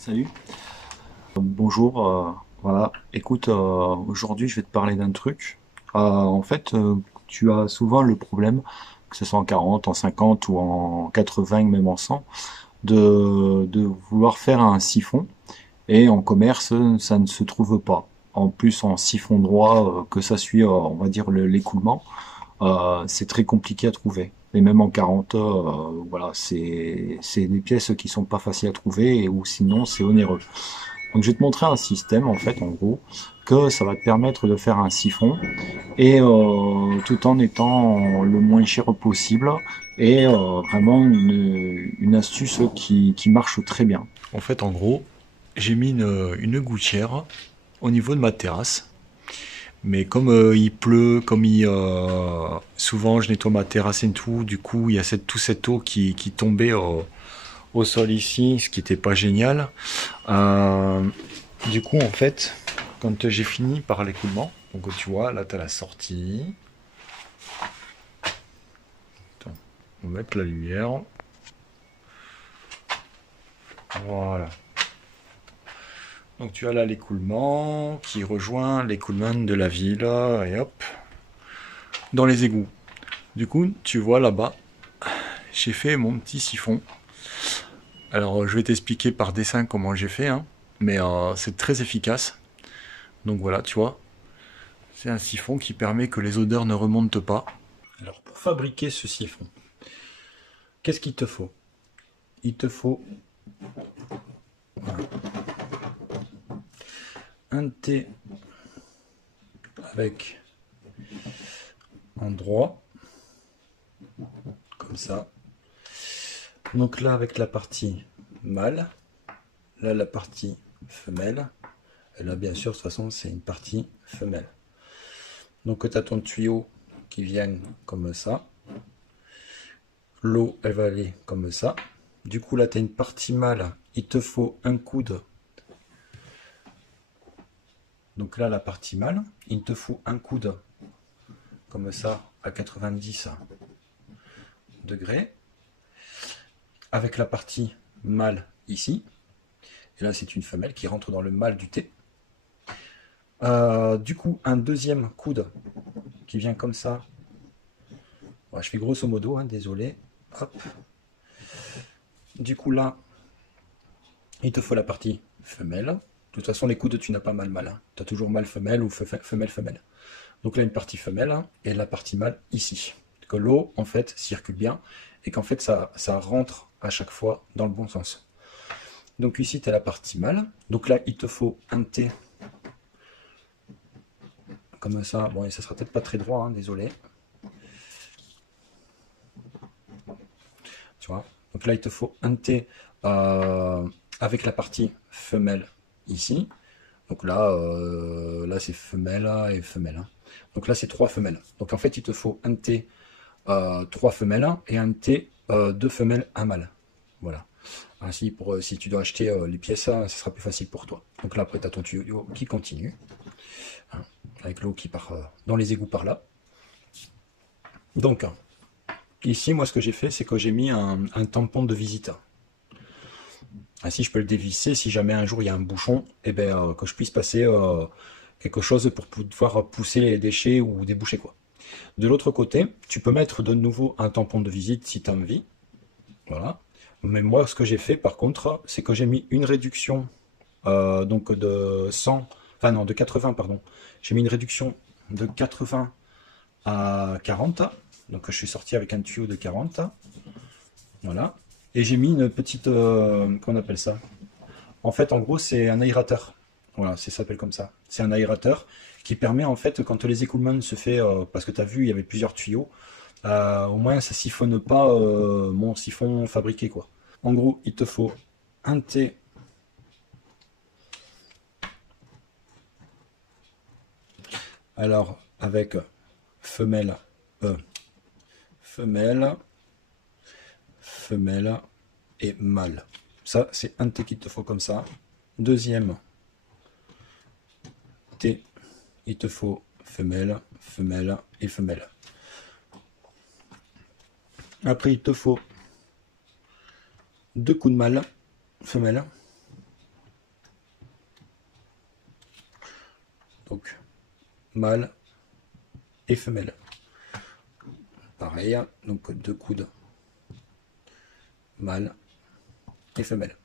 Salut. Bonjour. Voilà. Écoute, aujourd'hui, je vais te parler d'un truc. En fait, tu as souvent le problème, que ce soit en 40, en 50 ou en 80, même en 100, de vouloir faire un siphon. Et en commerce, ça ne se trouve pas. En plus, en siphon droit, que ça suit, on va dire, l'écoulement, c'est très compliqué à trouver. Et même en 40, voilà, c'est des pièces qui sont pas faciles à trouver et ou sinon c'est onéreux. Donc je vais te montrer un système en fait en gros que ça va te permettre de faire un siphon et tout en étant le moins cher possible et vraiment une astuce qui marche très bien. En fait, en gros, j'ai mis une gouttière au niveau de ma terrasse. Mais comme il pleut, souvent je nettoie ma terrasse et tout, du coup il y a toute cette eau qui tombait au sol ici, ce qui n'était pas génial. Euh, du coup, en fait, quand j'ai fini par l'écoulement, donc tu vois, là tu as la sortie. Attends, on va mettre la lumière. Voilà. Donc tu as là l'écoulement qui rejoint l'écoulement de la ville et hop, dans les égouts. Du coup, tu vois là-bas, j'ai fait mon petit siphon. Alors, je vais t'expliquer par dessin comment j'ai fait, hein, mais c'est très efficace. Donc voilà, tu vois, c'est un siphon qui permet que les odeurs ne remontent pas. Alors, pour fabriquer ce siphon, qu'est-ce qu'il te faut? Il te faut un thé avec un droit, comme ça. Donc là, avec la partie mâle, là, la partie femelle. Et là, bien sûr, de toute façon, c'est une partie femelle. Donc, tu as ton tuyau qui vient comme ça. L'eau, elle va aller comme ça. Du coup, là, tu as une partie mâle. Il te faut un coude. Donc là, la partie mâle, il te faut un coude comme ça à 90 degrés. Avec la partie mâle ici. Et là, c'est une femelle qui rentre dans le mâle du thé. Du coup, un deuxième coude qui vient comme ça. Ouais, je fais grosso modo, hein, désolé. Hop. Du coup, là, il te faut la partie femelle. De toute façon, les coudes, tu n'as pas mâle-mâle. Hein. Tu as toujours mâle-femelle ou femelle-femelle. Donc là, une partie femelle hein, et la partie mâle ici. Que l'eau, en fait, circule bien et qu'en fait, ça rentre à chaque fois dans le bon sens. Donc ici, tu as la partie mâle. Donc là, il te faut un T comme ça. Bon, et ça sera peut-être pas très droit, hein, désolé. Tu vois. Donc là, il te faut un T avec la partie femelle ici. Donc là c'est femelle et femelle. Hein. Donc là, c'est trois femelles. Donc en fait, il te faut un T, trois femelles et un T, deux femelles, un mâle. Voilà. Ainsi, si tu dois acheter les pièces, ça sera plus facile pour toi. Donc là, après, tu as ton tuyau qui continue, hein, avec l'eau qui part dans les égouts par là. Donc, ici, moi, ce que j'ai fait, c'est que j'ai mis un tampon de visite. Ainsi, je peux le dévisser si jamais un jour il y a un bouchon, et ben, que je puisse passer quelque chose pour pouvoir pousser les déchets ou déboucher quoi. De l'autre côté, tu peux mettre de nouveau un tampon de visite si tu as envie. Voilà. Mais moi, ce que j'ai fait par contre, c'est que j'ai mis une réduction donc de 100, enfin non, de 80, pardon. J'ai mis une réduction de 80 à 40. Donc je suis sorti avec un tuyau de 40. Voilà. Et j'ai mis une petite, qu'on appelle ça? En fait, en gros, c'est un aérateur. Voilà, ça s'appelle comme ça. C'est un aérateur qui permet, en fait, quand les écoulements se fait, parce que tu as vu, il y avait plusieurs tuyaux, au moins ça siphonne pas mon siphon fabriqué, quoi. En gros, il te faut un T. Alors, avec femelle, euh, femelle, femelle et mâle. Ça, c'est un T qu'il te faut comme ça. Deuxième T, il te faut femelle, femelle et femelle. Après, il te faut deux coups de mâle, femelle. Donc mâle et femelle. Pareil, donc 2 coudes, mâle et femelle.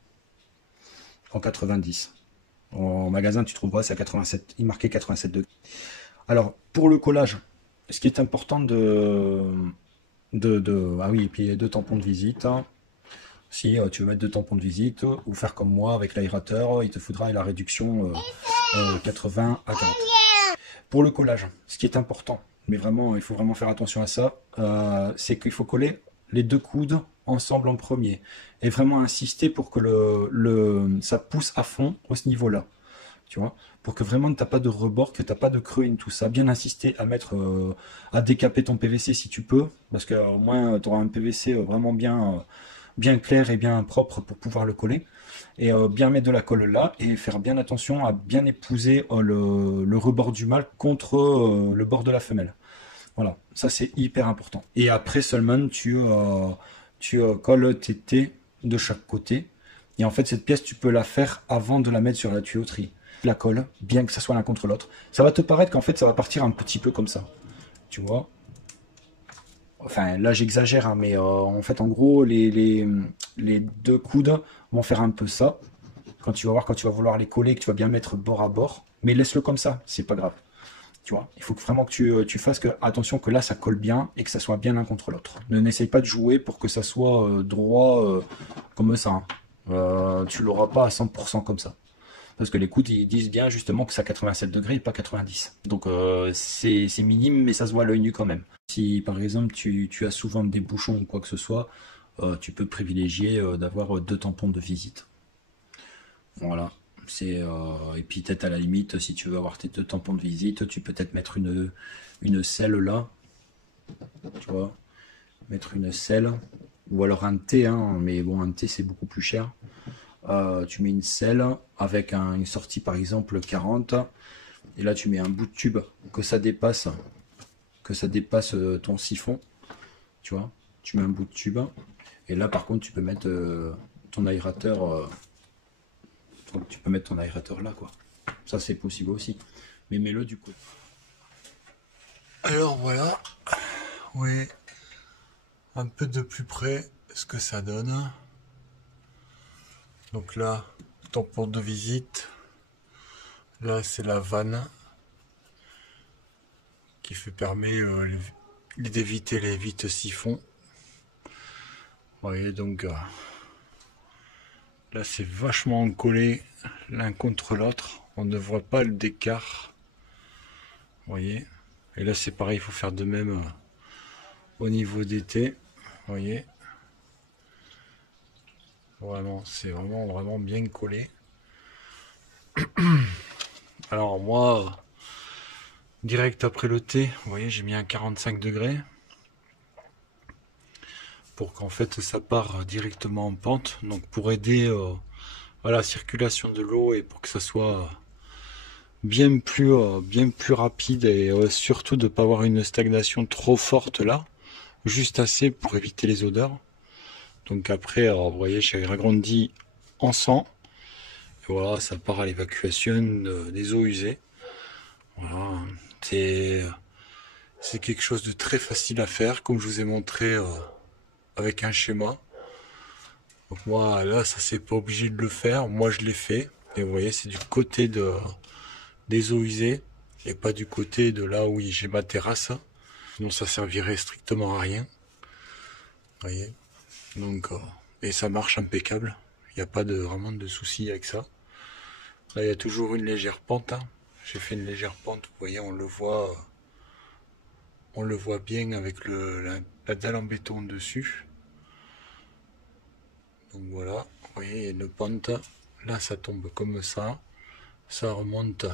En 90. En magasin, tu trouveras, c'est à 87. Il marquait 87 degrés. Alors, pour le collage, ce qui est important ah oui, et puis 2 tampons de visite. Si tu veux mettre 2 tampons de visite, ou faire comme moi avec l'aérateur, il te faudra la réduction 80 à 40. Pour le collage, ce qui est important, mais vraiment, il faut vraiment faire attention à ça, c'est qu'il faut coller les 2 coudes ensemble en premier. Et vraiment insister pour que ça pousse à fond à ce niveau-là. Tu vois, pour que vraiment tu n'as pas de rebord, que tu n'as pas de creux et tout ça. Bien insister à mettre, à décaper ton PVC si tu peux, parce qu'au moins tu auras un PVC vraiment bien clair et bien propre pour pouvoir le coller. Et bien mettre de la colle là et faire bien attention à bien épouser le rebord du mâle contre le bord de la femelle. Voilà, ça c'est hyper important. Et après seulement tu colles tes T de chaque côté. Et en fait cette pièce tu peux la faire avant de la mettre sur la tuyauterie. La colle, bien que ça soit l'un contre l'autre. Ça va te paraître qu'en fait ça va partir un petit peu comme ça. Tu vois. Enfin là j'exagère, hein, mais en fait en gros les 2 coudes vont faire un peu ça. Quand tu vas voir, quand tu vas vouloir les coller, que tu vas bien mettre bord à bord. Mais laisse-le comme ça, c'est pas grave. Tu vois, il faut vraiment que tu fasses attention que là ça colle bien et que ça soit bien l'un contre l'autre. Ne n'essaye pas de jouer pour que ça soit droit comme ça. Hein. Tu l'auras pas à 100% comme ça. Parce que les coudes ils disent bien justement que c'est à 87 degrés et pas 90. Donc c'est minime mais ça se voit à l'œil nu quand même. Si par exemple tu as souvent des bouchons ou quoi que ce soit, tu peux privilégier d'avoir 2 tampons de visite. Voilà. Et puis peut-être à la limite, si tu veux avoir tes 2 tampons de visite, tu peux peut-être mettre une selle là. Tu vois, mettre une selle. Ou alors un T, hein, mais bon, un T c'est beaucoup plus cher. Tu mets une selle avec une sortie par exemple 40. Et là tu mets un bout de tube que ça dépasse ton siphon. Tu vois, tu mets un bout de tube. Et là par contre tu peux mettre ton aérateur. Tu peux mettre ton aérateur là, quoi. Ça, c'est possible aussi. Mais mets-le du coup. Alors voilà, oui, un peu de plus près ce que ça donne. Donc là, tampon de visite. Là, c'est la vanne qui permet d'éviter les vites siphons. Vous voyez, donc là, c'est vachement collé l'un contre l'autre. On ne voit pas le d'écart. Vous voyez. Et là, c'est pareil, il faut faire de même au niveau des T. Vous voyez. Vraiment, c'est vraiment bien collé. Alors moi, direct après le T, vous voyez, j'ai mis un 45 degrés. Pour qu'en fait ça part directement en pente, donc pour aider à la circulation de l'eau et pour que ça soit bien plus rapide et surtout de ne pas avoir une stagnation trop forte là, juste assez pour éviter les odeurs. Donc après, vous voyez, j'ai agrandi en 100 et voilà, ça part à l'évacuation des eaux usées. Voilà, c'est quelque chose de très facile à faire, comme je vous ai montré avec un schéma. Donc moi là ça c'est pas obligé de le faire, moi je l'ai fait et vous voyez c'est du côté des eaux usées et pas du côté de là où j'ai ma terrasse, sinon ça servirait strictement à rien. Vous voyez, donc et ça marche impeccable, il n'y a pas vraiment de souci avec ça. Là il y a toujours une légère pente, hein. J'ai fait une légère pente, vous voyez, on le voit bien avec la dalle en béton dessus. Donc voilà, vous voyez, il y a une pente, là ça tombe comme ça remonte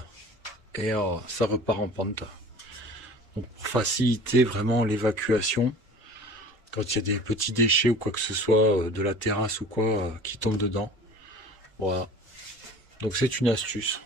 et ça repart en pente. Donc pour faciliter vraiment l'évacuation, quand il y a des petits déchets ou quoi que ce soit, de la terrasse ou quoi, qui tombent dedans. Voilà. Donc c'est une astuce.